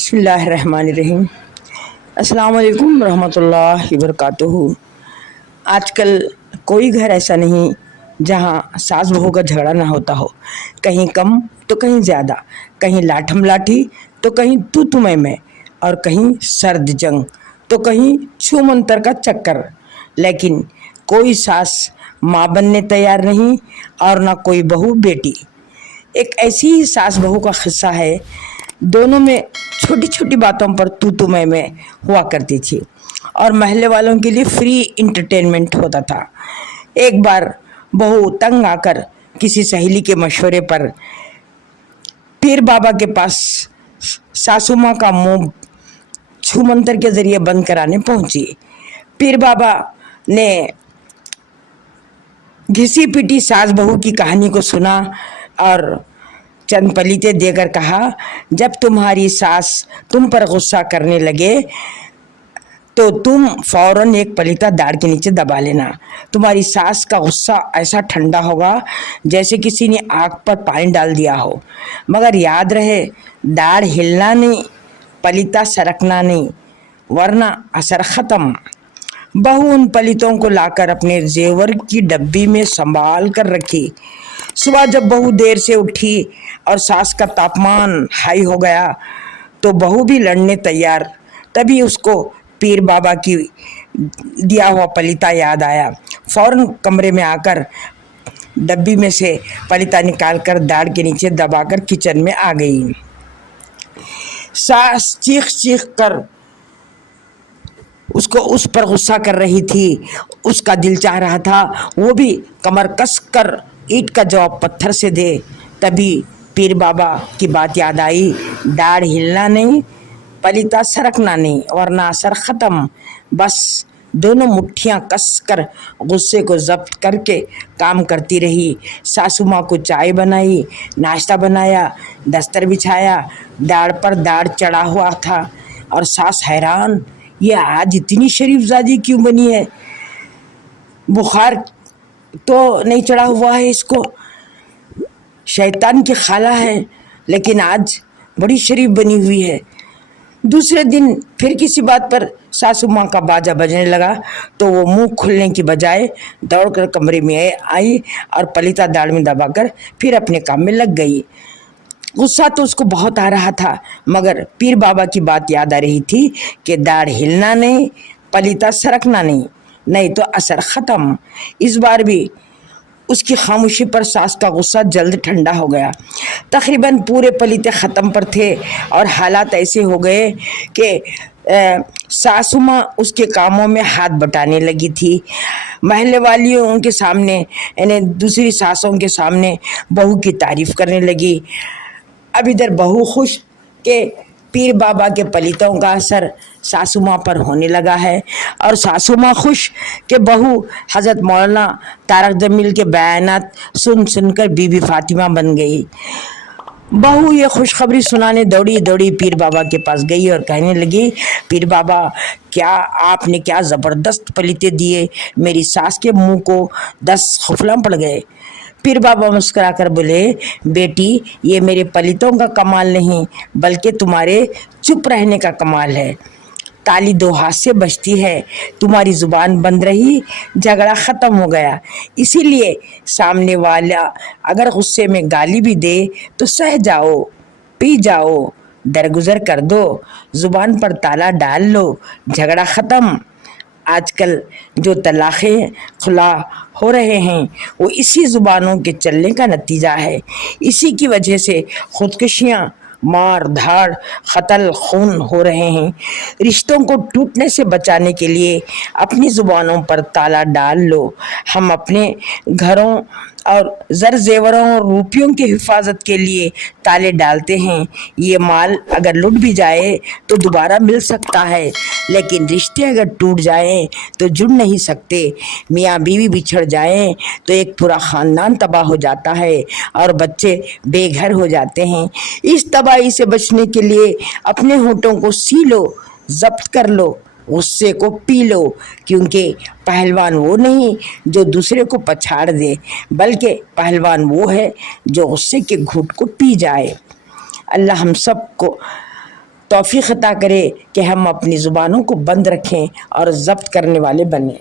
بسم اللہ الرحمن الرحیم۔ السلام علیکم ورحمۃ اللہ وبرکاتہ۔ آج کل کوئی گھر ایسا نہیں جہاں ساس بہو کا جھگڑا نہ ہوتا ہو، کہیں کم تو کہیں زیادہ، کہیں لاٹھم لاٹھی تو کہیں تو میں اور کہیں سرد جنگ تو کہیں چھو منتر کا چکر، لیکن کوئی ساس ماں بننے تیار نہیں اور نہ کوئی بہو بیٹی۔ ایک ایسی ہی ساس بہو کا قصہ ہے، دونوں میں چھوٹی چھوٹی باتوں پر تو میں ہوا کرتی تھی اور محلے والوں کے لیے فری انٹرٹینمنٹ ہوتا تھا۔ ایک بار بہو تنگ آ کر کسی سہیلی کے مشورے پر پیر بابا کے پاس ساسو ماں کا منہ چھو منتر کے ذریعے بند کرانے پہنچی۔ پیر بابا نے گھسی پیٹی ساس بہو کی کہانی کو سنا اور چند پلیتے دے کر کہا، جب تمہاری ساس تم پر غصہ کرنے لگے تو تم فوراً ایک پلیتا داڑھ کے نیچے دبا لینا، تمہاری ساس کا غصہ ایسا ٹھنڈا ہوگا جیسے کسی نے آگ پر پانی ڈال دیا ہو، مگر یاد رہے داڑھ ہلنا نہیں، پلیتا سرکنا نہیں، ورنہ اثر ختم۔ بہو ان پلیتوں کو لا کر اپنے زیور کی ڈبی میں سنبھال کر رکھی۔ صبح جب بہو دیر سے اٹھی اور ساس کا تاپمان ہائی ہو گیا تو بہو بھی لڑنے تیار، تبھی اس کو پیر بابا کی دیا ہوا پلیتا یاد آیا۔ فوراً کمرے میں آ کر ڈبی میں سے پلیتا نکال کر داڑھ کے نیچے دبا کر کچن میں آ گئی۔ ساس چیخ چیخ کر اس پر غصہ کر رہی تھی، اس کا دل چاہ رہا تھا وہ بھی کمر کس کر اینٹ کا جواب پتھر سے دے۔ تبھی پیر بابا کی بات یاد آئی، داڑھ ہلنا نہیں، پلیتا سرکنا نہیں، ورنہ اثر ختم۔ بس دونوں مٹھیاں کس کر غصے کو ضبط کر کے کام کرتی رہی۔ ساسو ماں کو چائے بنائی، ناشتہ بنایا، دستر بچھایا، داڑھ پر داڑھ چڑھا ہوا تھا اور ساس حیران، یہ آج اتنی شریف زادی کیوں بنی ہے، بخار تو نہیں چڑھا ہوا ہے اس کو، شیطان کی خالہ ہے لیکن آج بڑی شریف بنی ہوئی ہے۔ دوسرے دن پھر کسی بات پر ساسو ماں کا باجا بجنے لگا تو وہ منہ کھلنے کی بجائے دوڑ کر کمرے میں آئی اور پلیتا داڑھ میں دبا کر پھر اپنے کام میں لگ گئی۔ غصہ تو اس کو بہت آ رہا تھا، مگر پیر بابا کی بات یاد آ رہی تھی کہ داڑھ ہلنا نہیں، پلیتا سرکنا نہیں، نہیں تو اثر ختم۔ اس بار بھی اس کی خاموشی پر ساس کا غصہ جلد ٹھنڈا ہو گیا۔ تقریباً پورے پلیتے ختم پر تھے اور حالات ایسے ہو گئے کہ ساسو ماں اس کے کاموں میں ہاتھ بٹانے لگی تھی۔ محلے والیوں ان کے سامنے یعنی دوسری ساسوں کے سامنے بہو کی تعریف کرنے لگی۔ اب ادھر بہو خوش کہ پیر بابا کے پلیتوں کا اثر ساسو ماں پر ہونے لگا ہے، اور ساسو ماں خوش کہ بہو حضرت مولانا طارق جمیل کے بیانات سن سن کر بی بی فاطمہ بن گئی۔ بہو یہ خوشخبری سنانے دوڑی دوڑی پیر بابا کے پاس گئی اور کہنے لگی، پیر بابا کیا آپ نے کیا زبردست پلیتے دیے، میری ساس کے منہ کو 10 خفلاں پڑ گئے۔ پیر بابا مسکرا کر بولے، بیٹی یہ میرے پلیتوں کا کمال نہیں بلکہ تمہارے چپ رہنے کا کمال ہے۔ تالی 2 ہاتھ سے بجتی ہے، تمہاری زبان بند رہی، جھگڑا ختم ہو گیا۔ اسی لیے سامنے والا اگر غصے میں گالی بھی دے تو سہ جاؤ، پی جاؤ، درگزر کر دو، زبان پر تالا ڈال لو، جھگڑا ختم۔ آج کل جو طلاقیں خلا ہو رہے ہیں وہ اسی زبانوں کے چلنے کا نتیجہ ہے۔ اسی کی وجہ سے خودکشیاں، مار دھاڑ، قتل خون ہو رہے ہیں۔ رشتوں کو ٹوٹنے سے بچانے کے لیے اپنی زبانوں پر تالا ڈال لو۔ ہم اپنے گھروں اور زر زیوروں اور روپیوں کی حفاظت کے لیے تالے ڈالتے ہیں۔ یہ مال اگر لٹ بھی جائے تو دوبارہ مل سکتا ہے، لیکن رشتے اگر ٹوٹ جائیں تو جڑ نہیں سکتے۔ میاں بیوی بچھڑ جائیں تو ایک پورا خاندان تباہ ہو جاتا ہے اور بچے بے گھر ہو جاتے ہیں۔ اس تباہی سے بچنے کے لیے اپنے ہونٹوں کو سی لو، ضبط کر لو، غصے کو پی لو، کیونکہ پہلوان وہ نہیں جو دوسرے کو پچھاڑ دے، بلکہ پہلوان وہ ہے جو غصے کے گھوٹ کو پی جائے۔ اللہ ہم سب کو توفیق عطا کرے کہ ہم اپنی زبانوں کو بند رکھیں اور ضبط کرنے والے بنیں.